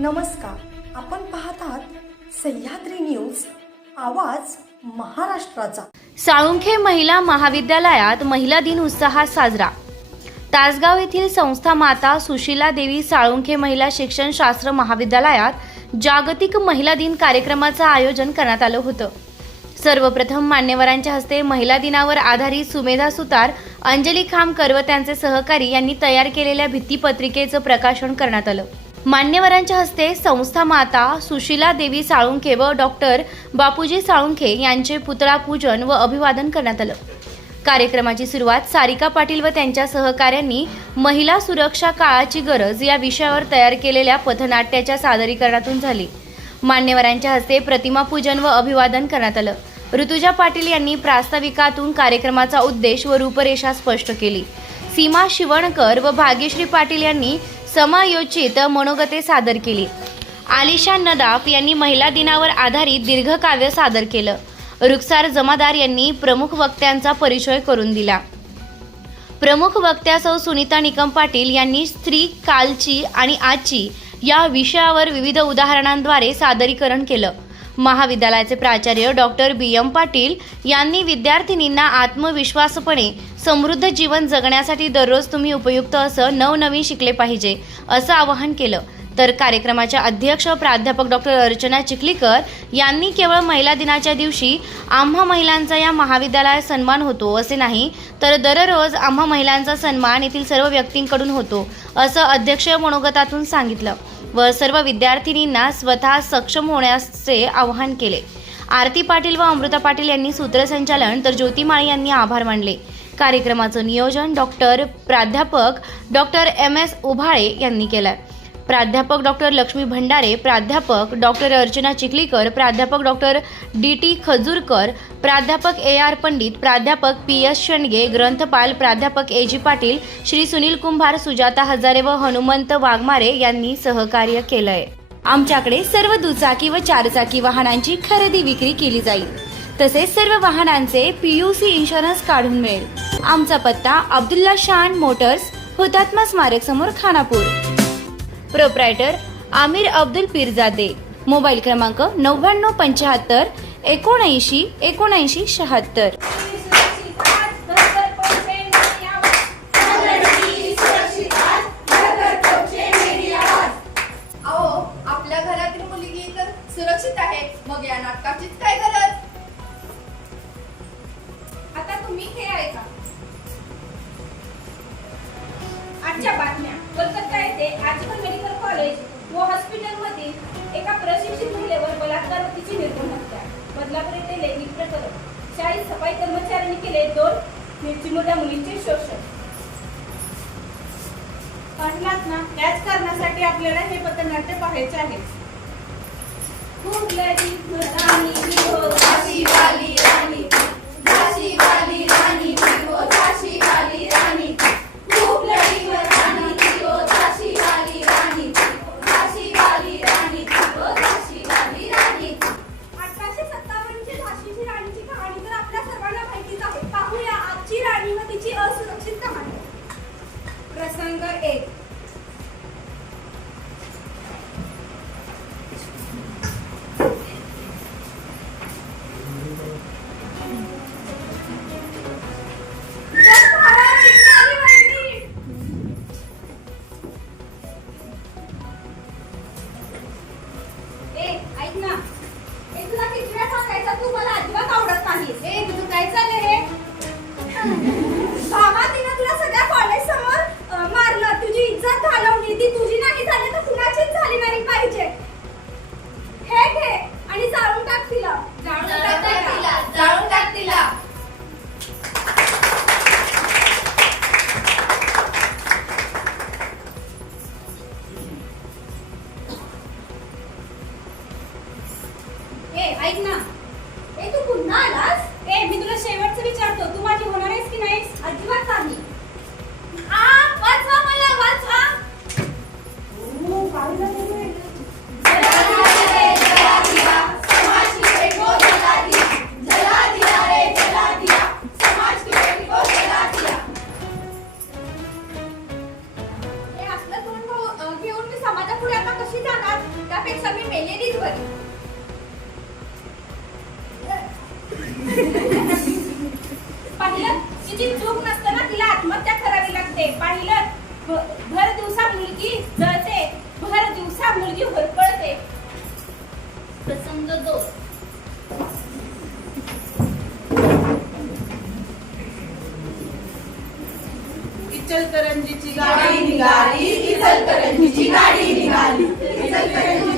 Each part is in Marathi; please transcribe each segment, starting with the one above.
नमस्कार. आपण पाहतात सह्याद्री न्यूज आवाज महाराष्ट्राचा. साळुंखे महिला महाविद्यालयात महिला दिन उत्साहात साजरा. तासगाव येथील संस्था माता सुशीला देवी साळुंखे महिला शिक्षण शास्त्र महाविद्यालयात जागतिक महिला दिन कार्यक्रमाचं आयोजन करण्यात आलं होतं. सर्वप्रथम मान्यवरांच्या हस्ते महिला दिनावर आधारित सुमेधा सुतार अंजली खामकर व त्यांचे सहकारी यांनी तयार केलेल्या भित्तीपत्रिकेचं प्रकाशन करण्यात आलं. मान्यवरांच्या हस्ते संस्था माता सुशीला देवी साळुंखे व डॉक्टर बापूजी साळुंखे यांचे पुतळा पूजन व अभिवादन करण्यात आलं. कार्यक्रमाची सुरुवात सारिका पाटील व त्यांच्या सहकाऱ्यांनी महिला सुरक्षा काळाची गरज या विषयावर तयार केलेल्या पथनाट्याच्या सादरीकरणातून झाली. मान्यवरांच्या हस्ते प्रतिमा पूजन व अभिवादन करण्यात आलं. ऋतुजा पाटील यांनी प्रास्ताविकातून कार्यक्रमाचा उद्देश व रूपरेषा स्पष्ट केली. सीमा शिवणकर व भाग्यश्री पाटील यांनी समायोजित मनोगते सादर केली. आलिशा नदाफ यांनी महिला दिनावर आधारित दीर्घकाव्य सादर केलं. रुखसार जमादार यांनी प्रमुख वक्त्यांचा परिचय करून दिला. प्रमुख वक्त्या सौ सुनीता निकम पाटील यांनी स्त्री कालची आणि आजची या विषयावर विविध उदाहरणांद्वारे सादरीकरण केलं. महाविद्यालयाचे प्राचार्य डॉक्टर बी एम पाटील यांनी विद्यार्थिनींना आत्मविश्वासपणे समृद्ध जीवन जगण्यासाठी दररोज तुम्ही उपयुक्त असं नवनवीन शिकले पाहिजे असं आवाहन केलं. तर कार्यक्रमाच्या अध्यक्ष प्राध्यापक डॉक्टर अर्चना चिखलीकर यांनी केवळ महिला दिनाच्या दिवशी आम्हा महिलांचा या महाविद्यालयात सन्मान होतो असे नाही तर दररोज आम्हा महिलांचा सन्मान येथील सर्व व्यक्तींकडून होतो असं अध्यक्षीय मनोगतातून सांगितलं. व सर्व विद्यार्थिनींना स्वतः सक्षम होण्याचे आवाहन केले. आरती पाटील व अमृता पाटील यांनी सूत्रसंचालन तर ज्योती माळी यांनी आभार मानले. कार्यक्रमाचं नियोजन डॉक्टर प्राध्यापक डॉक्टर एम एस उभाळे यांनी केलं प्राध्यापक डॉक्टर लक्ष्मी भंडारे प्राध्यापक डॉक्टर अर्चना चिखलीकर प्राध्यापक डॉक्टर डी टी खजूरकर प्राध्यापक ए आर पंडित प्राध्यापक पी एस शेंडगे ग्रंथपाल प्राध्यापक ए जी पाटील श्री सुनील कुंभार सुजाता हजारे व हनुमंत वाघमारे यांनी सहकार्य केलंय. आमच्याकडे सर्व दुचाकी व चारचाकी वाहनांची खरेदी विक्री केली जाईल. तसेच सर्व वाहनांचे पीयूसी इन्शुरन्स काढून मिळेल. आमचा पत्ता अब्दुल्ला शान मोटर्स हुतात्मा स्मारक समोर खानापूर. प्रोप्रायटर आमिर अब्दुल पीरजादे. मोबाईल क्रमांक नव्याण्णव पंच्याहत्तर एकोणऐंशी एकोणऐंशी शहात्तर. चाळीस सफाई कर्मचाऱ्यांनी केले दोन चिमुरड्या मुलींचे शोषण. पाहिलात ना त्याच कारणासाठी आपल्याला हे पथनाट्य पाहायचे आहे. खूप लढी तू मला अजिबात आवडत नाही ए तुझं काय चाललंय हे? मामा तिने तुला सगळ्या कॉलेज समोर मारलं. तुझी इज्जत घालवली. ती तुझी नाही झाली तर कुणाचीच झाली नाही पाहिजे. हे घे आणि जाळून टाक तिला. जाळून टाक लागते पाहिलं भर दिवसा मुलगी जळते भर दिवसा मुलगी होरपळते. प्रसंग दोन. इचलकरंजीची गाडी निघाली इचलकरंजीची गाडी निघाली इचलकरंजीची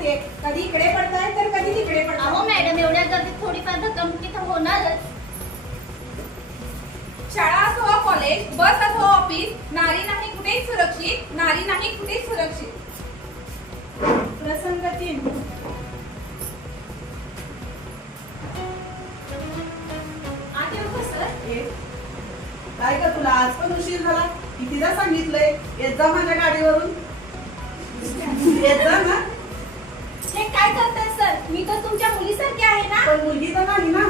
पाहते कधी इकडे पडताय तर कधी तिकडे अहो पडताय मॅडम एवढ्या गर्दीत थोडीफार धक्कामुक्की तर होणारच. शाळा असो कॉलेज बस असो ऑफिस नारी नाही कुठेच सुरक्षित नारी नाही कुठेच सुरक्षित. प्रसंग तीन. काय का तुला? आज पण उशीर झाला. कितीदा सांगितलंय? येत जा माझ्या गाडीवरून. येत मी तर तुमच्या मुलीसारखी आहे ना? पण मुलगी तर नाही ना.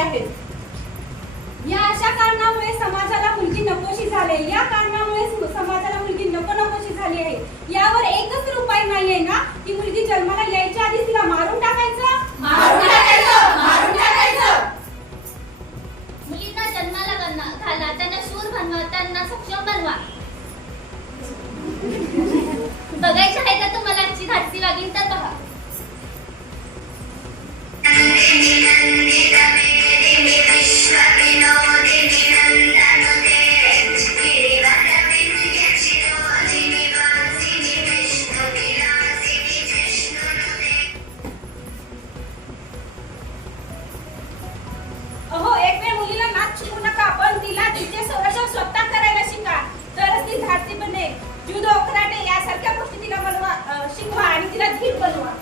आहेत या अशा कारणामुळे समाजाला मुलगी नकोशी झाले या कारणामुळे समाजाला मुलगी नको नकोशी झाली आहे. यावर एकच उपाय नाहीये ना की मुलगी जन्माला यायची शिकू नका पण तिला तिचे संरक्षण स्वतः करायला शिका. तरच ती धाडसी बनेल. जुदो कराटे यासारख्या गोष्टी तिला बनवा शिकवा आणि तिला धीर बनवा.